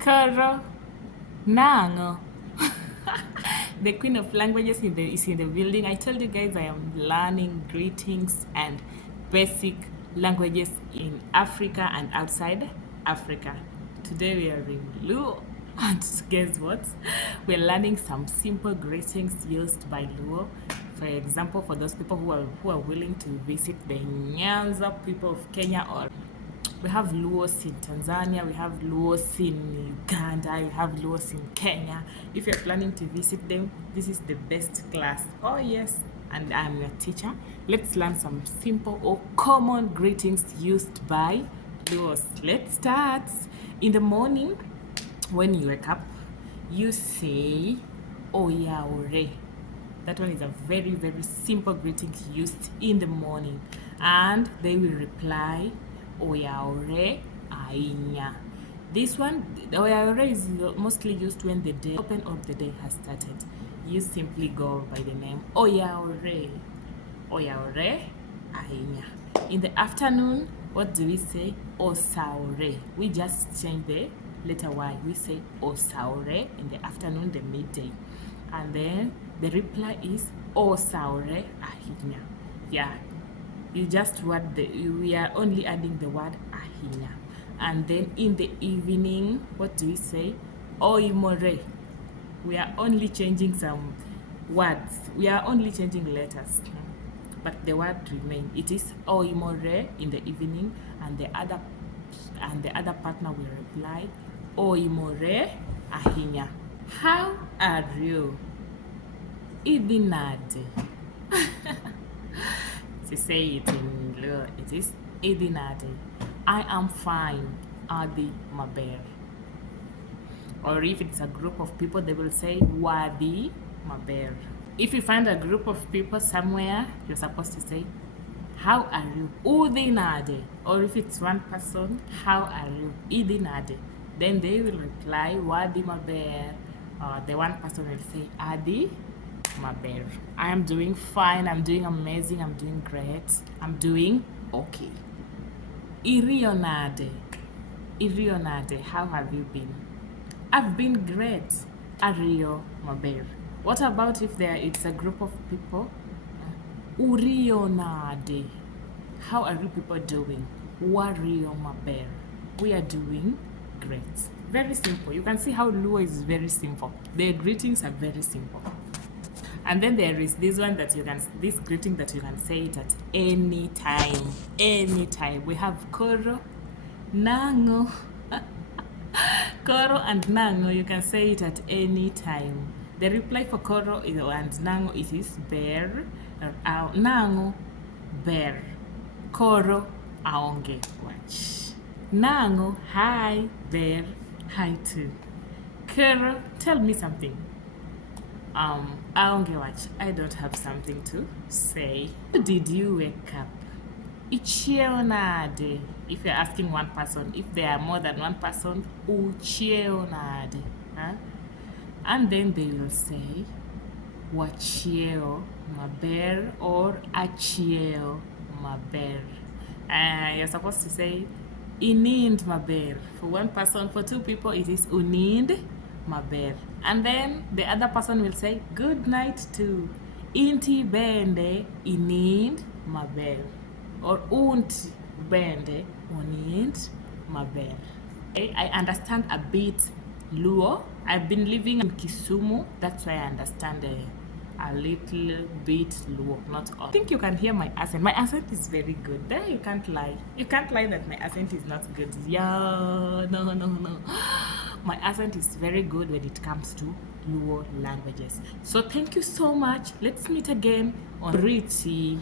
Koro, nango. The queen of languages is in the building. I told you guys I am learning greetings and basic languages in Africa and outside Africa. Today we are in Luo, and guess what? We're learning some simple greetings used by Luo. For example, for those people who are willing to visit the Nyanza people of Kenya, or we have Luos in Tanzania, we have Luos in Uganda, we have Luos in Kenya. If you're planning to visit them, this is the best class. Oh yes, and I'm your teacher. Let's learn some simple or common greetings used by Luos. Let's start. In the morning, when you wake up, you say Oyaore. That one is a very, very simple greeting used in the morning. And they will reply Oyaore Ainya. This one, Oyaore, is mostly used when the day open or the day has started. You simply go by the name Oyaore. Oyaore Ainya. In the afternoon, what do we say? Osaore. We just change the letter Y. We say Osaore in the afternoon, the midday. And then the reply is Osaore Ahinya. Yeah. You just we are only adding the word ahinya. And then in the evening, what do we say? Oimore. We are only changing some words. We are only changing letters, but the word remains. It is oimore in the evening, and the other partner will reply oimore ahinya. How are you? Idinade. To say it in Luo, it is Idinade. I am fine, Adi Maber. Or if it's a group of people, they will say Wadi Maber. If you find a group of people somewhere, you're supposed to say, how are you? Udinade. Or if it's one person, how are you? Idinade. Then they will reply Wadi Maber. The one person will say Adi Maber. I am doing fine, I'm doing amazing, I'm doing great, I'm doing okay. Irionade. Irionade, how have you been? I've been great. Ario Maber. What about if it's a group of people? Urionade. How are you people doing? Wario Maber. We are doing great. Very simple. You can see how Luo is very simple. The greetings are very simple. And then there is this one that this greeting that you can say it at any time. Anytime. We have Koro, Nango. Koro and Nango, you can say it at any time. The reply for Koro and Nango is bear. Nango, bear. Koro, aonge. Watch. Nango, hi, bear, hi too. Koro, tell me something. Aonge watch. I don't have something to say. Did you wake up? Ichieonade. If you're asking one person, if there are more than one person, uchieonade. Huh? And then they will say wachieo maber or achieo maber. You're supposed to say inind maber. For one person, for two people, it is unind maber. And then the other person will say good night to inti bende inind maber, or unti bende unind maber. Okay, I understand a bit Luo. I've been living in Kisumu, that's why I understand a little bit Luo, not all. I think you can hear my accent. My accent is very good. There, you can't lie. You can't lie that my accent is not good. Yeah, no. My accent is very good when it comes to Luo languages. So thank you so much. Let's meet again on Riti.